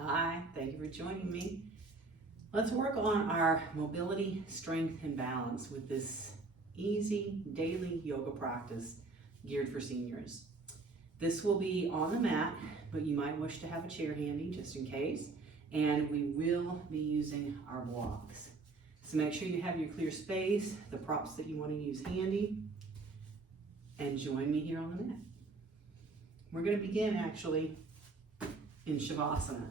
Hi, thank you for joining me. Let's work on our mobility, strength, and balance with this easy daily yoga practice geared for seniors. This will be on the mat, but you might wish to have a chair handy just in case, and we will be using our blocks. So make sure you have your clear space, the props that you want to use handy, and join me here on the mat. We're going to begin actually in Shavasana.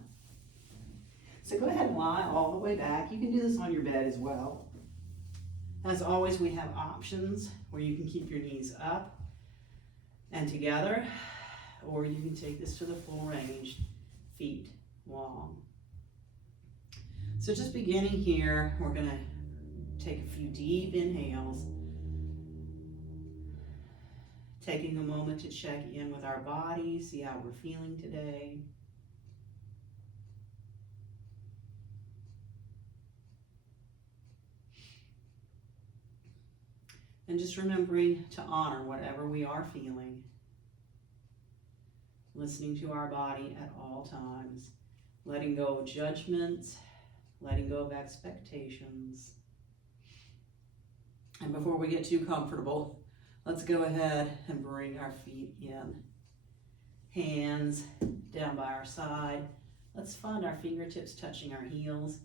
So go ahead and lie all the way back. You can do this on your bed as well. As always, we have options where you can keep your knees up and together, or you can take this to the full range, feet long. So just beginning here, we're going to take a few deep inhales, taking a moment to check in with our body, see how we're feeling today. And just remembering to honor whatever we are feeling, listening to our body at all times, letting go of judgment, letting go of expectations. And before we get too comfortable, let's go ahead and bring our feet in. Hands down by our side. Let's find our fingertips touching our heels.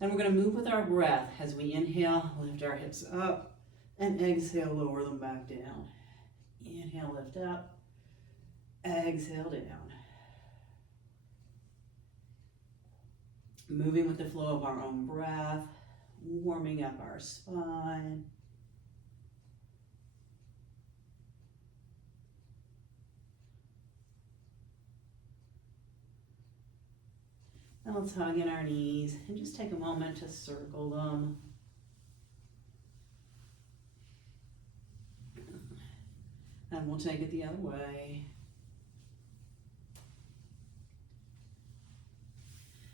And we're going to move with our breath as we inhale, lift our hips up. And exhale, lower them back down. Inhale, lift up. Exhale, down. Moving with the flow of our own breath, warming up our spine. Now let's hug in our knees and just take a moment to circle them. And we'll take it the other way.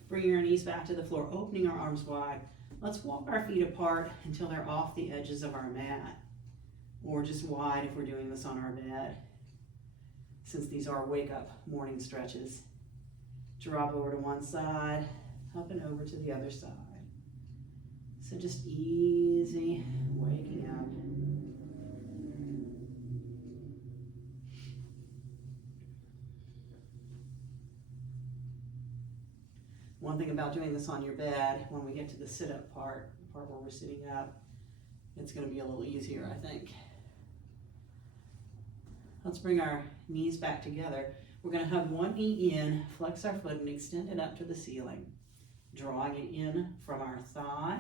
Bringing our knees back to the floor, opening our arms wide. Let's walk our feet apart until they're off the edges of our mat, or just wide if we're doing this on our bed, since these are wake up morning stretches. Drop over to one side, up and over to the other side. So just easy waking up. One thing about doing this on your bed, when we get to the sit-up part, the part where we're sitting up, it's going to be a little easier, I think. Let's bring our knees back together. We're going to hug one knee in, flex our foot, and extend it up to the ceiling, drawing it in from our thigh.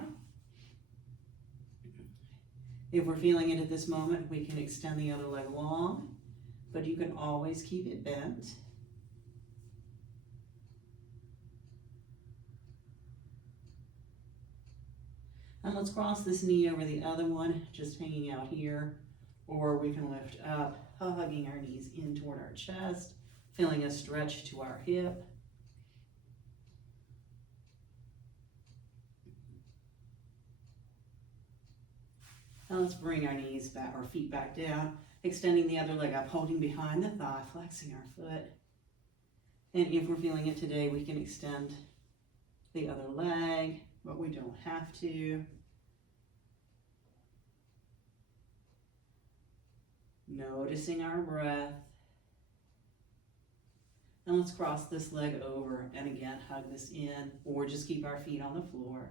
If we're feeling it at this moment, we can extend the other leg long, but you can always keep it bent. And let's cross this knee over the other one, just hanging out here, or we can lift up, hugging our knees in toward our chest, feeling a stretch to our hip. Now let's bring our knees back, our feet back down, extending the other leg up, holding behind the thigh, flexing our foot. And if we're feeling it today, we can extend the other leg, but we don't have to. Noticing our breath. And let's cross this leg over and again hug this in, or just keep our feet on the floor.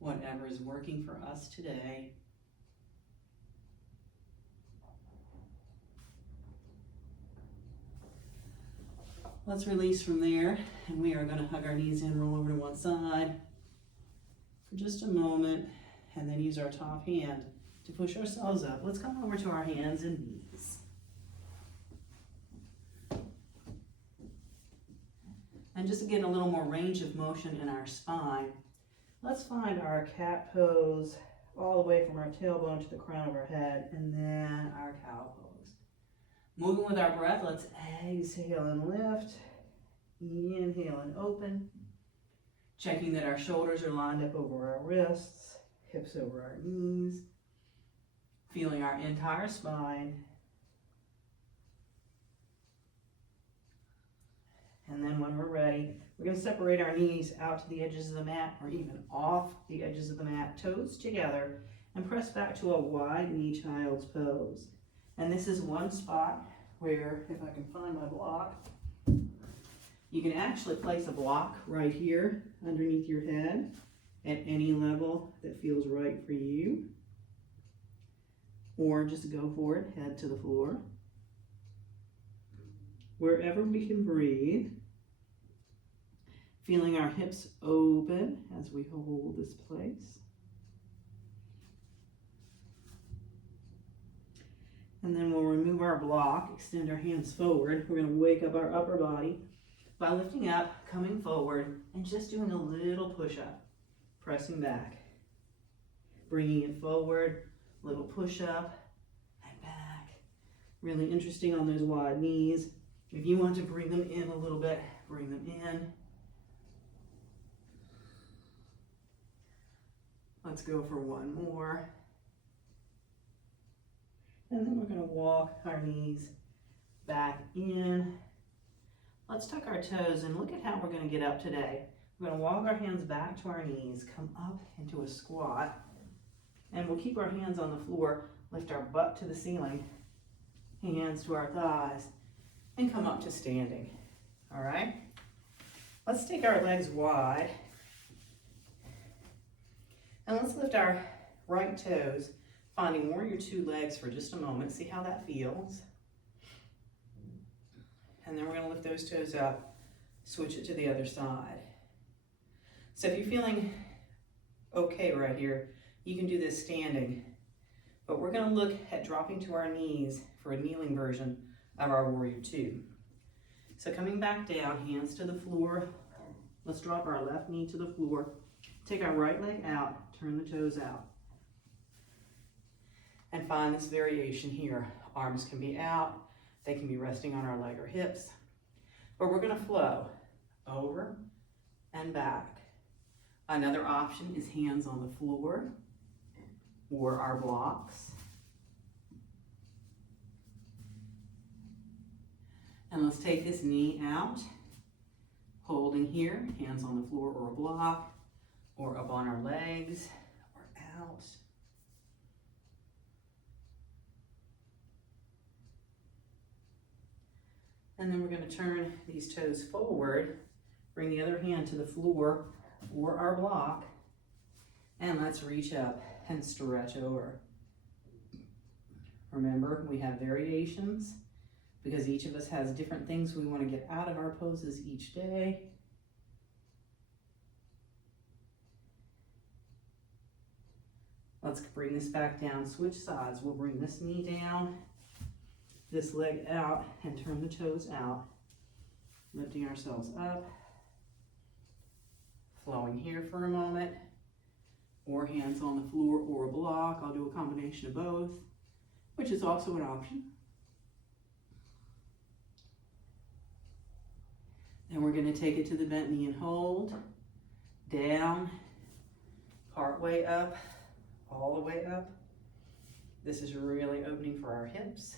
Whatever is working for us today. Let's release from there, and we are going to hug our knees in, roll over to one side for just a moment, and then use our top hand to push ourselves up. Let's come over to our hands and knees. And just to get a little more range of motion in our spine, let's find our cat pose all the way from our tailbone to the crown of our head, and then our cow pose. Moving with our breath, let's exhale and lift. Inhale and open. Checking that our shoulders are lined up over our wrists, hips over our knees. Feeling our entire spine. And then when we're ready, we're going to separate our knees out to the edges of the mat or even off the edges of the mat, toes together, and press back to a wide knee child's pose. And this is one spot where, if I can find my block, you can actually place a block right here underneath your head at any level that feels right for you. Or just go for it, head to the floor. Wherever we can breathe, feeling our hips open as we hold this place. And then we'll remove our block, extend our hands forward. We're going to wake up our upper body by lifting up, coming forward, and just doing a little push-up, pressing back, bringing it forward, little push-up, and back. Really interesting on those wide knees. If you want to bring them in a little bit, bring them in. Let's go for one more. And then we're going to walk our knees back in. Let's tuck our toes and look at how we're going to get up today. We're going to walk our hands back to our knees, come up into a squat, and we'll keep our hands on the floor, lift our butt to the ceiling, hands to our thighs, and come up to standing. All right? Let's take our legs wide, and let's lift our right toes, finding warrior two legs for just a moment. See how that feels. And then we're going to lift those toes up, switch it to the other side. So if you're feeling okay right here, you can do this standing. But we're going to look at dropping to our knees for a kneeling version of our warrior two. So coming back down, hands to the floor. Let's drop our left knee to the floor. Take our right leg out, turn the toes out. And find this variation here. Arms can be out. They can be resting on our leg or hips. But we're going to flow over and back. Another option is hands on the floor or our blocks. And let's take this knee out, holding here, hands on the floor or a block, or up on our legs, or out. And then we're going to turn these toes forward, bring the other hand to the floor or our block, and let's reach up and stretch over. Remember, we have variations because each of us has different things we want to get out of our poses each day. Let's bring this back down, switch sides. We'll bring this knee down, this leg out, and turn the toes out, lifting ourselves up, flowing here for a moment, or hands on the floor or a block. I'll do a combination of both, which is also an option. Then we're going to take it to the bent knee and hold, down, part way up, all the way up. This is really opening for our hips.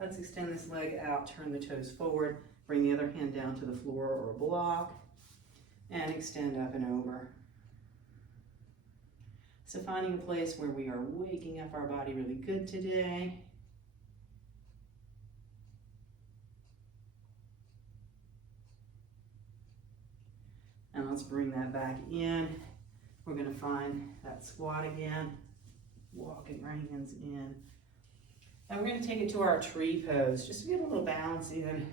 Let's extend this leg out, turn the toes forward, bring the other hand down to the floor or a block, and extend up and over. So finding a place where we are waking up our body really good today. And let's bring that back in. We're going to find that squat again, walking our hands in. And we're going to take it to our tree pose, just to get a little balance in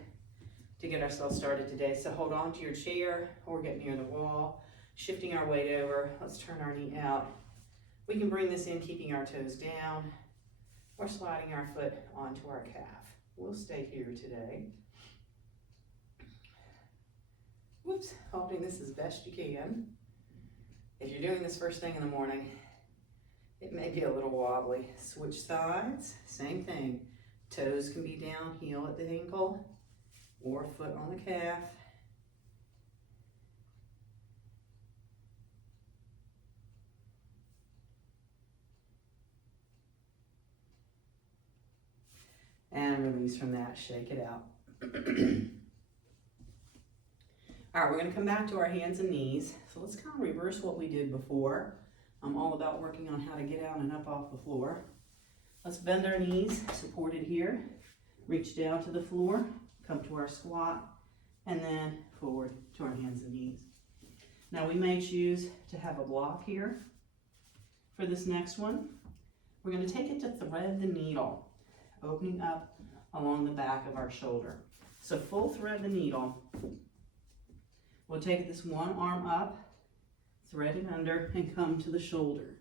to get ourselves started today. So hold on to your chair or get near the wall, shifting our weight over. Let's turn our knee out. We can bring this in, keeping our toes down, or sliding our foot onto our calf. We'll stay here today. Whoops, holding this as best you can. If you're doing this first thing in the morning, it may be a little wobbly. Switch sides, same thing. Toes can be down, heel at the ankle, or foot on the calf. And release from that, shake it out. All right, we're gonna come back to our hands and knees. So let's kind of reverse what we did before. I'm all about working on how to get out and up off the floor. Let's bend our knees, supported here. Reach down to the floor, come to our squat, and then forward to our hands and knees. Now we may choose to have a block here for this next one. We're going to take it to thread the needle, opening up along the back of our shoulder. So full thread the needle. We'll take this one arm up, thread it under, and come to the shoulder.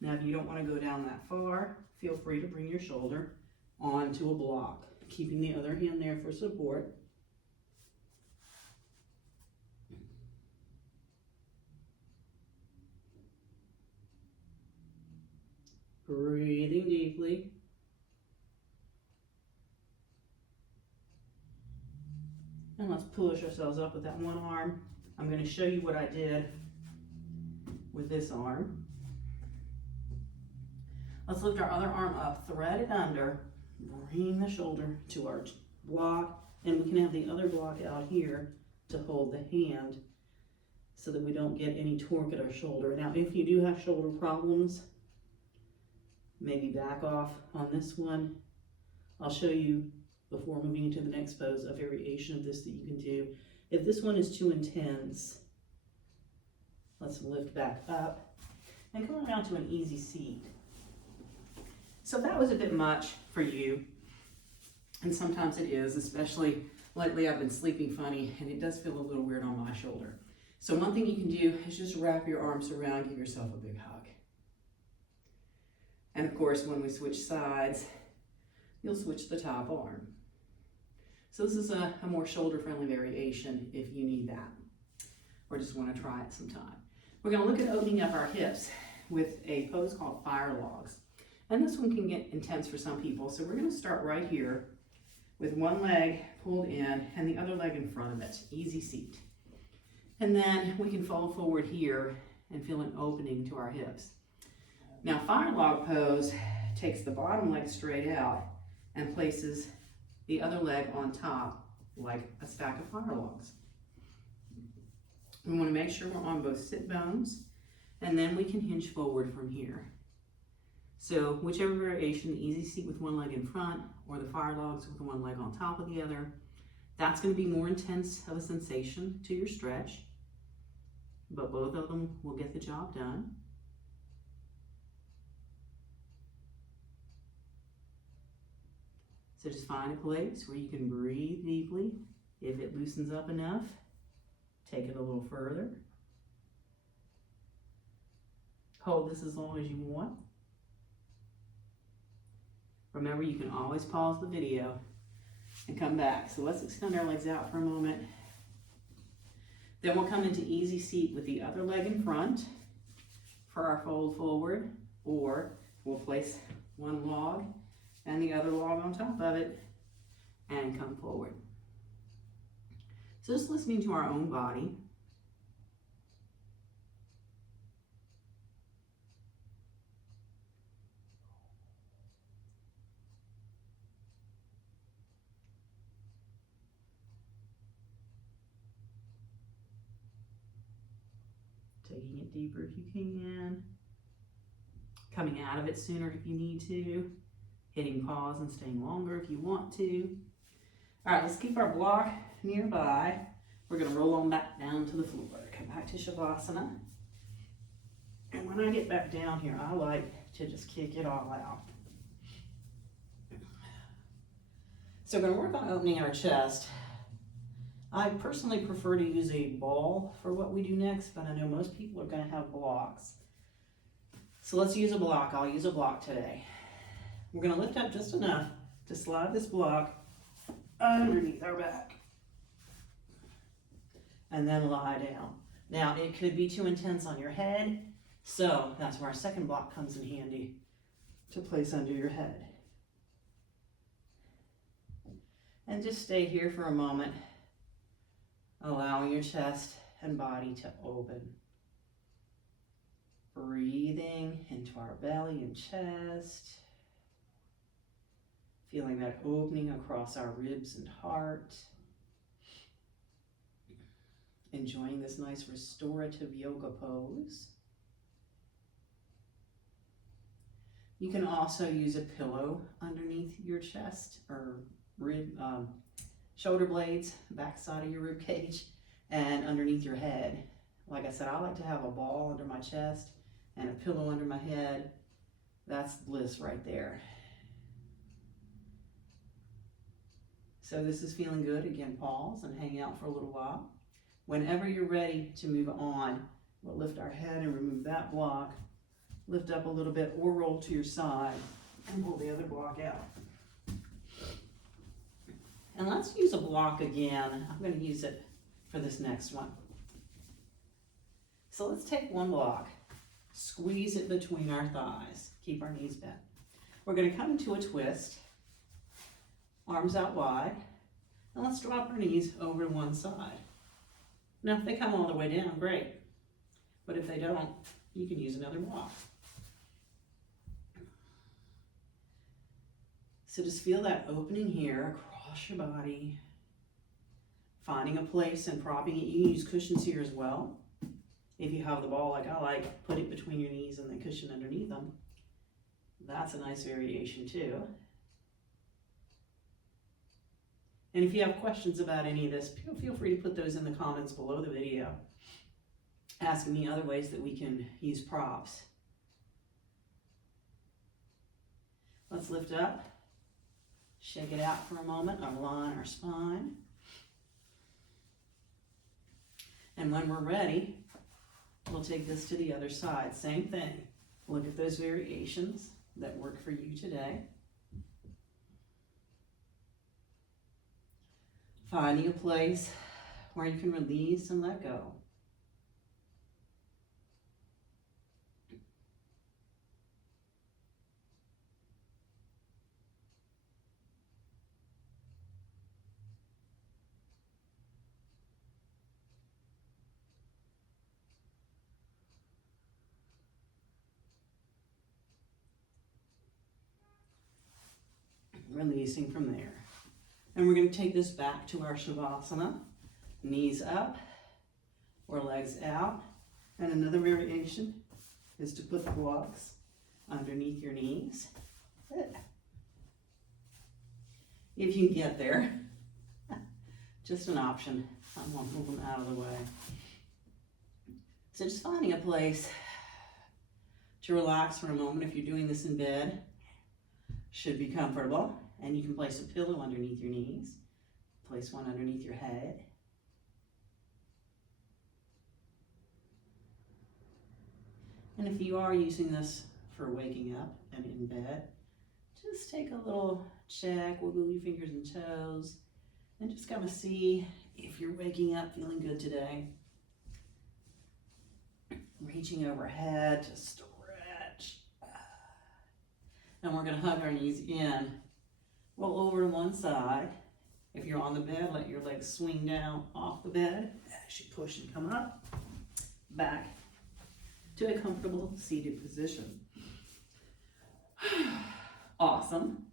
Now if you don't want to go down that far, feel free to bring your shoulder onto a block, keeping the other hand there for support. Breathing deeply. And let's push ourselves up with that one arm. I'm going to show you what I did with this arm. Let's lift our other arm up, thread it under, bring the shoulder to our block, and we can have the other block out here to hold the hand so that we don't get any torque at our shoulder. Now, if you do have shoulder problems, maybe back off on this one. I'll show you before moving into the next pose a variation of this that you can do. If this one is too intense, let's lift back up and come around to an easy seat. So that was a bit much for you, and sometimes it is, especially lately I've been sleeping funny and it does feel a little weird on my shoulder. So one thing you can do is just wrap your arms around, give yourself a big hug. And of course, when we switch sides, you'll switch the top arm. So this is a more shoulder-friendly variation if you need that, or just want to try it sometime. We're going to look at opening up our hips with a pose called fire logs. And this one can get intense for some people. So we're going to start right here with one leg pulled in and the other leg in front of it. Easy seat. And then we can fall forward here and feel an opening to our hips. Now, fire log pose takes the bottom leg straight out and places the other leg on top like a stack of fire logs. We want to make sure we're on both sit bones, and then we can hinge forward from here. So whichever variation, the easy seat with one leg in front or the fire logs with one leg on top of the other, that's going to be more intense of a sensation to your stretch, but both of them will get the job done. So just find a place where you can breathe deeply. If it loosens up enough, take it a little further. Hold this as long as you want. Remember, you can always pause the video and come back. So let's extend our legs out for a moment. Then we'll come into easy seat with the other leg in front for our fold forward, or we'll place one log and the other log on top of it and come forward. So just listening to our own body. Taking it deeper if you can. Coming out of it sooner if you need to. Hitting pause and staying longer if you want to. All right, let's keep our block nearby. We're going to roll on back down to the floor. Come back to Shavasana. And when I get back down here, I like to just kick it all out. So we're going to work on opening our chest. I personally prefer to use a ball for what we do next, but I know most people are going to have blocks. So let's use a block. I'll use a block today. We're going to lift up just enough to slide this block underneath our back. And then lie down. Now, it could be too intense on your head, so that's where our second block comes in handy to place under your head. And just stay here for a moment, allowing your chest and body to open. Breathing into our belly and chest. Feeling that opening across our ribs and heart. Enjoying this nice restorative yoga pose. You can also use a pillow underneath your chest or shoulder blades, back side of your rib cage, and underneath your head. Like I said, I like to have a ball under my chest and a pillow under my head. That's bliss right there. So this is feeling good. Again, pause and hang out for a little while. Whenever you're ready to move on, we'll lift our head and remove that block. Lift up a little bit or roll to your side and pull the other block out. And let's use a block again. I'm going to use it for this next one. So let's take one block, squeeze it between our thighs, keep our knees bent. We're going to come into a twist, arms out wide, and let's drop our knees over to one side. Now if they come all the way down, great. But if they don't, you can use another block. So just feel that opening here across your body, finding a place and propping it. You can use cushions here as well. If you have the ball like I like, put it between your knees and the cushion underneath them. That's a nice variation too. And if you have questions about any of this, feel free to put those in the comments below the video. Ask me other ways that we can use props. Let's lift up. Shake it out for a moment, align our spine. And when we're ready, we'll take this to the other side. Same thing. Look at those variations that work for you today. Finding a place where you can release and let go. Releasing from there. And we're going to take this back to our Shavasana. Knees up or legs out. And another variation is to put the blocks underneath your knees. Good. If you can get there. Just an option. I'm going to move them out of the way. So just finding a place to relax for a moment. If you're doing this in bed, should be comfortable. And you can place a pillow underneath your knees. Place one underneath your head. And if you are using this for waking up and in bed, just take a little check, wiggle your fingers and toes, and just kind of see if you're waking up feeling good today. Reaching overhead to stretch. And we're going to hug our knees in. Roll over to one side. If you're on the bed, let your legs swing down off the bed as you push and come up. Back to a comfortable seated position. Awesome.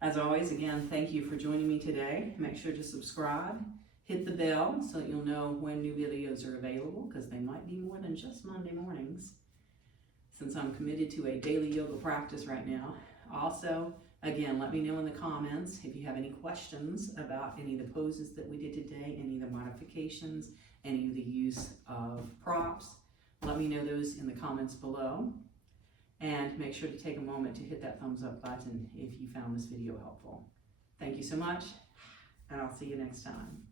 As always, again, thank you for joining me today. Make sure to subscribe. Hit the bell so that you'll know when new videos are available, because they might be more than just Monday mornings, since I'm committed to a daily yoga practice right now. Also, again, let me know in the comments if you have any questions about any of the poses that we did today, any of the modifications, any of the use of props. Let me know those in the comments below. And make sure to take a moment to hit that thumbs up button if you found this video helpful. Thank you so much, and I'll see you next time.